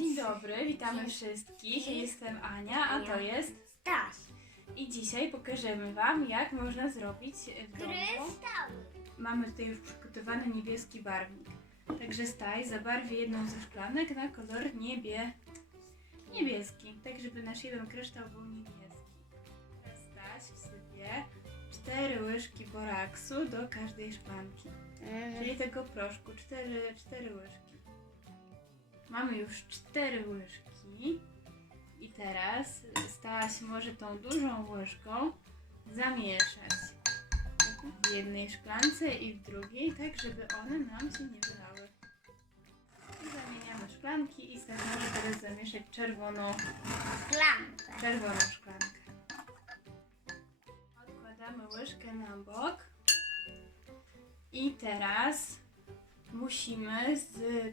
Dzień dobry, witamy wszystkich. Ja jestem Ania, a to jest. Staś. I dzisiaj pokażemy Wam, jak można zrobić w domu. Kryształy. Mamy tutaj już przygotowany niebieski barwnik. Także Staj zabarwi jedną ze szklanek na kolor niebie... niebieski, tak żeby nasz jeden kryształ był niebieski. Teraz Staś wsypie cztery łyżki boraksu do każdej szklanki. Czyli tego proszku, cztery, cztery łyżki. Mamy już cztery łyżki. I teraz Staś może tą dużą łyżką zamieszać w jednej szklance i w drugiej, tak żeby one nam się nie wylały. I zamieniamy szklanki i Staś może teraz zamieszać czerwoną, Szklankę. czerwoną szklankę. Odkładamy łyżkę na bok. I teraz musimy z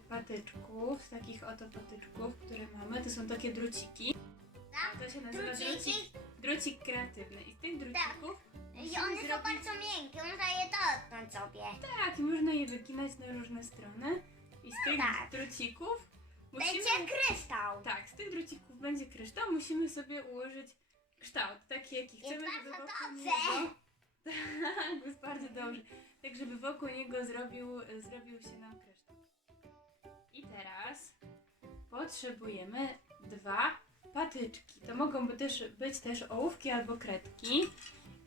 patyczków, z takich oto patyczków, które mamy, to są takie druciki. Tak? To się nazywa drucik, Druciki. drucik kreatywny. I z tych drucików I musimy one są zrobić... bardzo miękkie, można je dotknąć sobie. Tak, i można je wyginać na różne strony. I z tych Tak. drucików musimy... Będzie kryształ. Tak, z tych drucików będzie kryształ. Musimy sobie ułożyć kształt, taki jaki chcemy, bardzo dobrze. Tak, jest bardzo dobrze. Tak, żeby wokół niego zrobił, zrobił się nam kryształ. I teraz potrzebujemy dwa patyczki. To mogą by też, być też ołówki albo kredki.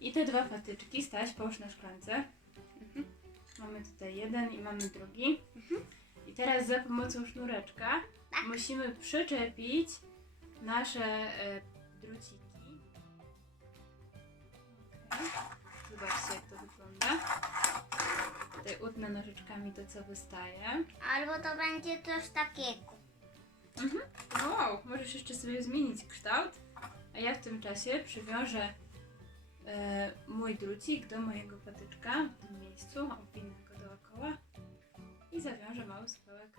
I te dwa patyczki, Staś, połóż na szklance. Mhm. Mamy tutaj jeden i mamy drugi. I teraz za pomocą sznureczka Tak. musimy przyczepić nasze e, Zobaczcie jak to wygląda. Tutaj utnę nożyczkami to co wystaje. Albo to będzie coś takiego. Mhm. Wow, możesz jeszcze sobie zmienić kształt, a ja w tym czasie przywiążę e, mój drucik do mojego patyczka w tym miejscu, obwinę go dookoła i zawiążę mały supełek.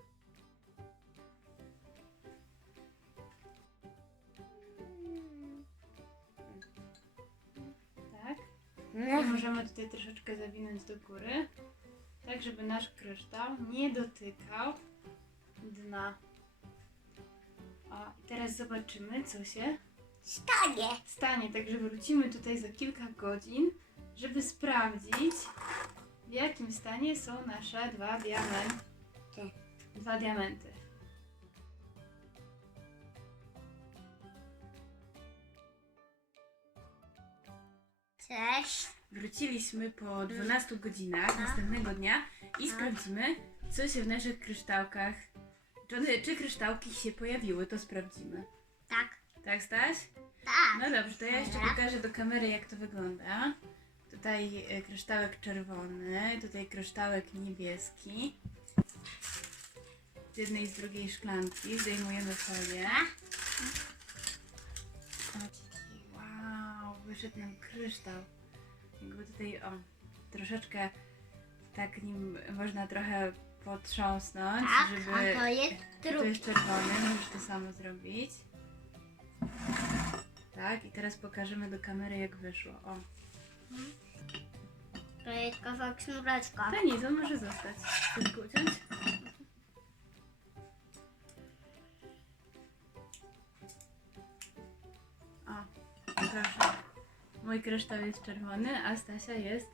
I możemy tutaj troszeczkę zawinąć do góry, tak żeby nasz kryształ nie dotykał dna. O, teraz zobaczymy, co się Stanie. stanie. Także wrócimy tutaj za kilka godzin, żeby sprawdzić, w jakim stanie są nasze dwa diamenty. Dwa diamenty. Cześć. Wróciliśmy po 12 godzinach następnego dnia i sprawdzimy, co się w naszych kryształkach. Czy, one, czy kryształki się pojawiły, to sprawdzimy. Tak. Tak, Staś? Tak. No dobrze, to ja jeszcze Dobra. pokażę do kamery, jak to wygląda. Tutaj e, kryształek czerwony, tutaj kryształek niebieski. Z jednej i z drugiej szklanki zdejmujemy folię. Wow, wyszedł nam kryształ. Jakby tutaj, o, troszeczkę tak nim można trochę potrząsnąć, Tak, żeby... a to jest To drugi. jest czerwony, możesz to samo zrobić. Tak, i teraz pokażemy do kamery jak wyszło. O, To jest kawałek sznureczka. to nic, on może zostać. Chcesz go uciąć? O, proszę. Mój kryształ jest czerwony, a Stasia jest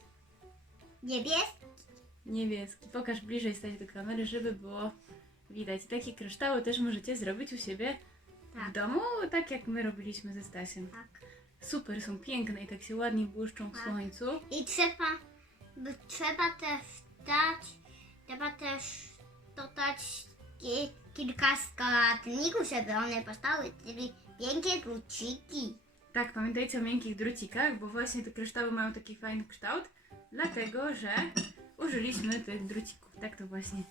Niebieski. niebieski. Pokaż bliżej stać do kamery, żeby było widać. Takie kryształy też możecie zrobić u siebie Tak. w domu, tak jak my robiliśmy ze Stasiem. Tak. Super, są piękne i tak się ładnie błyszczą w Tak. słońcu. I trzeba, by, trzeba też dać, trzeba też dodać ki, kilka składników, żeby one powstały, czyli piękne kluczyki. Tak, pamiętajcie o miękkich drucikach, bo właśnie te kryształy mają taki fajny kształt, dlatego że użyliśmy tych drucików. Tak to właśnie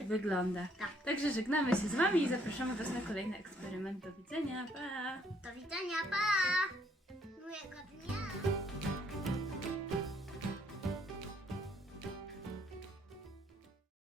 wygląda. Tak. Także żegnamy się z Wami i zapraszamy Was na kolejny eksperyment. Do widzenia, pa! Do widzenia, pa! Miłego dnia!